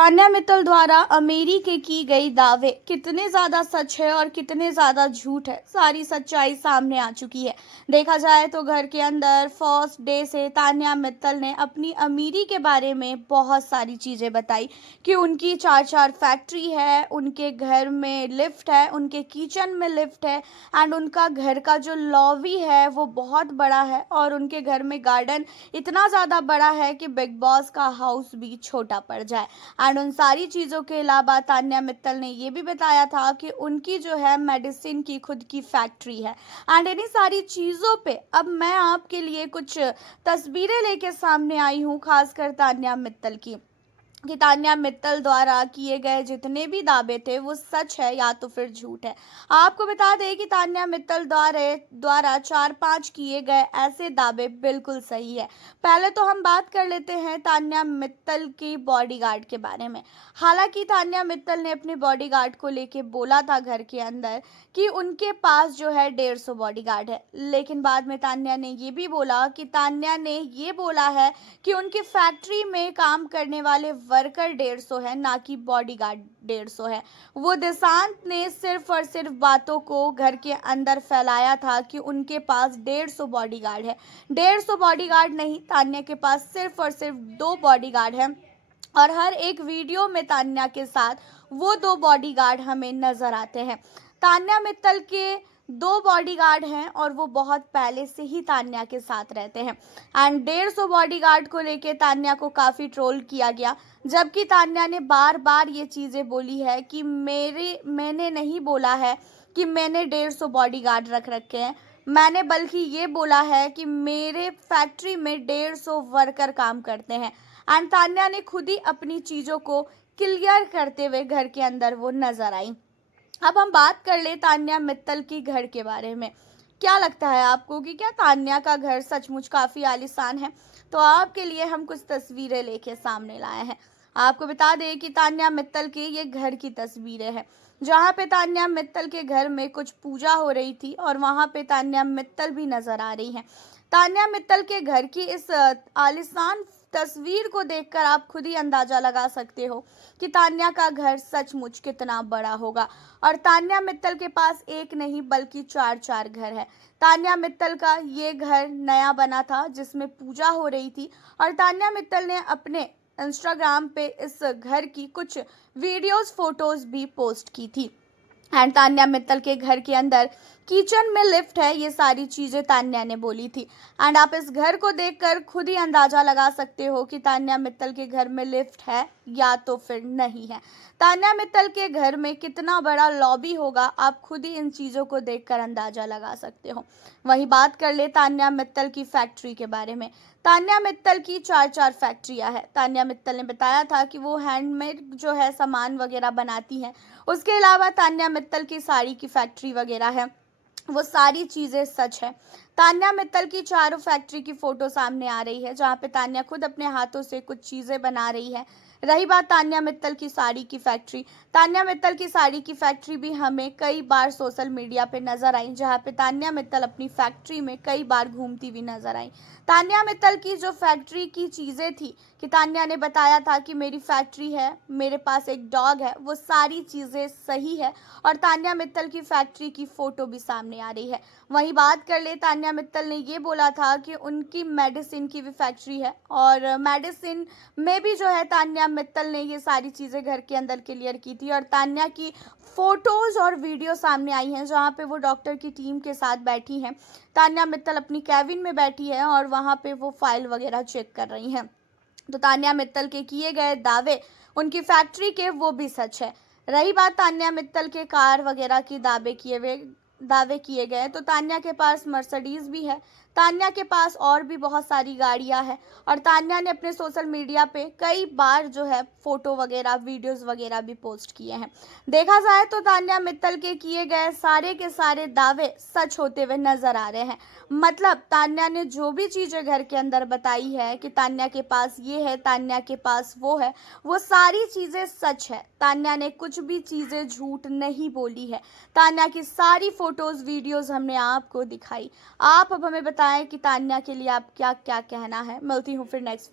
तान्या मित्तल द्वारा अमेरी के की गई दावे कितने ज्यादा सच है और कितने ज्यादा झूठ है, सारी सच्चाई सामने आ चुकी है। देखा जाए तो घर के अंदर फर्स्ट डे से तान्या मित्तल ने अपनी अमीरी के बारे में बहुत सारी चीजें बताई कि उनकी चार चार फैक्ट्री है, उनके घर में लिफ्ट है, उनके किचन में लिफ्ट है एंड उनका घर का जो लॉबी है वो बहुत बड़ा है और उनके घर में गार्डन इतना ज़्यादा बड़ा है कि बिग बॉस का हाउस भी छोटा पड़ जाए। एंड उन सारी चीज़ों के अलावा तान्या मित्तल ने ये भी बताया था कि उनकी जो है मेडिसिन की खुद की फैक्ट्री है। एंड इन्हीं सारी चीज़ों पे अब मैं आपके लिए कुछ तस्वीरें लेके सामने आई हूँ, खासकर तान्या मित्तल की, कि तान्या मित्तल द्वारा किए गए जितने भी दावे थे वो सच है या तो फिर झूठ है। आपको बता दें कि तान्या मित्तल द्वारा 4-5 किए गए ऐसे दावे बिल्कुल सही है। पहले तो हम बात कर लेते हैं तान्या मित्तल की बॉडीगार्ड के बारे में। हालांकि तान्या मित्तल ने अपने बॉडीगार्ड को लेके बोला था घर के अंदर कि उनके पास जो है 150 बॉडीगार्ड है, लेकिन बाद में तान्या ने ये भी बोला कि तान्या ने ये बोला है कि उनकी फैक्ट्री में काम करने वाले वर्कर 150 है, ना कि बॉडीगार्ड 150 है। वो देशांत ने सिर्फ और सिर्फ बातों को घर के अंदर फैलाया था कि उनके पास 150 बॉडीगार्ड है। 150 बॉडीगार्ड नहीं, तान्या के पास सिर्फ और सिर्फ 2 बॉडीगार्ड हैं और हर एक वीडियो में तान्या के साथ वो 2 बॉडीगार्ड हमें नजर आते हैं। तान्या मित्तल के 2 बॉडीगार्ड हैं और वो बहुत पहले से ही तान्या के साथ रहते हैं। एंड 150 बॉडीगार्ड को लेके तान्या को काफ़ी ट्रोल किया गया, जबकि तान्या ने बार बार ये चीज़ें बोली है कि मैंने नहीं बोला है कि मैंने 150 बॉडीगार्ड रख रखे हैं, मैंने बल्कि ये बोला है कि मेरे फैक्ट्री में 150 वर्कर काम करते हैं। एंड तान्या ने खुद ही अपनी चीज़ों को क्लियर करते हुए घर के अंदर वो नजर आई। अब हम बात कर ले तान्या मित्तल की घर के बारे में। क्या लगता है आपको कि क्या तान्या का घर सचमुच काफ़ी आलीशान है? तो आपके लिए हम कुछ तस्वीरें लेके सामने लाए हैं। आपको बता दें कि तान्या मित्तल की ये घर की तस्वीरें हैं, जहाँ पे तान्या मित्तल के घर में कुछ पूजा हो रही थी और वहाँ पे तान्या मित्तल भी नजर आ रही हैं। तान्या मित्तल के घर की इस आलीशान तस्वीर को देखकर आप खुद ही अंदाजा लगा सकते हो कि तान्या का घर सचमुच कितना बड़ा होगा। और तान्या मित्तल के पास एक नहीं बल्कि 4-4 घर है। तान्या मित्तल का ये घर नया बना था जिसमें पूजा हो रही थी और तान्या मित्तल ने अपने इंस्टाग्राम पे इस घर की कुछ वीडियोस फोटोज भी पोस्ट की थी। एंड तान्या मित्तल के घर के अंदर किचन में लिफ्ट है, ये सारी चीज़ें तान्या ने बोली थी। एंड आप इस घर को देखकर खुद ही अंदाज़ा लगा सकते हो कि तान्या मित्तल के घर में लिफ्ट है या तो फिर नहीं है। तान्या मित्तल के घर में कितना बड़ा लॉबी होगा, आप खुद ही इन चीज़ों को देखकर अंदाज़ा लगा सकते हो। वहीं बात कर ले तान्या मित्तल की फैक्ट्री के बारे में। तान्या मित्तल की 4-4 फैक्ट्रियां हैं। तान्या मित्तल ने बताया था कि वो हैंडमेड जो है सामान वगैरह बनाती हैं। उसके अलावा तान्या मित्तल की साड़ी की फैक्ट्री वगैरह है, वो सारी चीज़ें सच है। तान्या मित्तल की चारों फैक्ट्री की फ़ोटो सामने आ रही है, जहाँ पे तान्या खुद अपने हाथों से कुछ चीज़ें बना रही है। रही बात तान्या मित्तल की साड़ी की फैक्ट्री, तान्या मित्तल की साड़ी की फैक्ट्री भी हमें कई बार सोशल मीडिया पे नज़र आई, जहाँ पे तान्या मित्तल अपनी फैक्ट्री में कई बार घूमती हुई नज़र आई। तान्या मित्तल की जो फैक्ट्री की चीज़ें थी कि तान्या ने बताया था कि मेरी फैक्ट्री है, मेरे पास एक डॉग है, वो सारी चीज़ें सही है और तान्या मित्तल की फैक्ट्री की फ़ोटो भी सामने आ रही है। वहीं बात कर ले तान्या मित्तल ने ये बोला था कि उनकी मेडिसिन की भी फैक्ट्री है और मेडिसिन में भी जो है तान्या मित्तल ने ये सारी चीज़ें घर के अंदर क्लियर की थी और तान्या की फ़ोटोज़ और वीडियो सामने आई हैं, जहाँ पे वो डॉक्टर की टीम के साथ बैठी हैं। तान्या मित्तल अपनी कैबिन में बैठी है और वहाँ पे वो फाइल वगैरह चेक कर रही हैं। तो तान्या मित्तल के किए गए दावे उनकी फैक्ट्री के वो भी सच है। रही बात तान्या मित्तल के कार वगैरह की दावे किए गए, तो तान्या के पास मर्सिडीज भी है, तान्या के पास और भी बहुत सारी गाड़ियां हैं और तान्या ने अपने सोशल मीडिया पे कई बार जो है फोटो वगैरह वीडियोस वगैरह भी पोस्ट किए हैं। देखा जाए तो तान्या मित्तल के किए गए सारे के सारे दावे सच होते हुए नजर आ रहे हैं। मतलब तान्या ने जो भी चीज़ें घर के अंदर बताई है कि तान्या के पास ये है, तान्या के पास वो है, वो सारी चीज़ें सच है। तान्या ने कुछ भी चीज़ें झूठ नहीं बोली है। तान्या की सारी फोटोज़ वीडियोज़ हमने आपको दिखाई। आप अब हमें बताएं कि तान्या के लिए आप क्या क्या कहना है। मिलती हूँ फिर नेक्स्ट वीडियो।